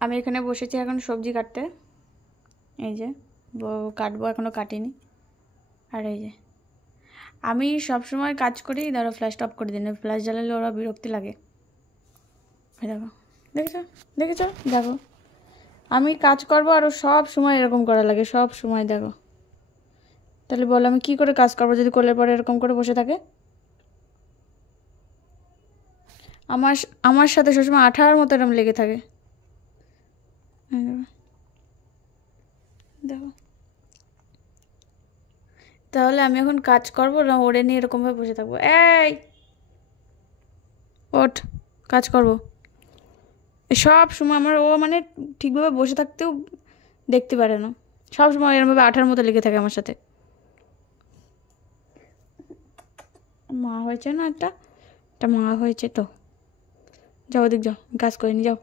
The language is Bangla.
আমি এখানে বসেছি এখন সবজি কাটতে। এই যে কাটবো, এখনও কাটিনি। আর এই যে আমি সবসময় কাজ করি, ধরো ফ্ল্যাশটা অফ করে দিন, ফ্ল্যাশ জ্বালালে ওরা বিরক্তি লাগে। দেখো দেখেছো দেখেছো, দেখো আমি কাজ করবো আর সব সময় এরকম করা লাগে, সব সময়। দেখো তাহলে বলো আমি কি করে কাজ করবো যদি করলে পরে এরকম করে বসে থাকে? আমার আমার সাথে সবসময় আঠার মতো এরকম লেগে থাকে। দেখো তাহলে আমি এখন কাজ করবো না ওরে নিয়ে এরকমভাবে বসে থাকবো? এই ওঠ, কাজ করবো। সব সময় আমার ও মানে ঠিকভাবে বসে থাকতেও দেখতে পারে না, সব সময় এরকমভাবে আঠার মতো লেগে থাকে আমার সাথে। মা হয়েছে না একটা, একটা মা হয়েছে তো। যাও ওদিক যাও, কাজ করে নি, যাও।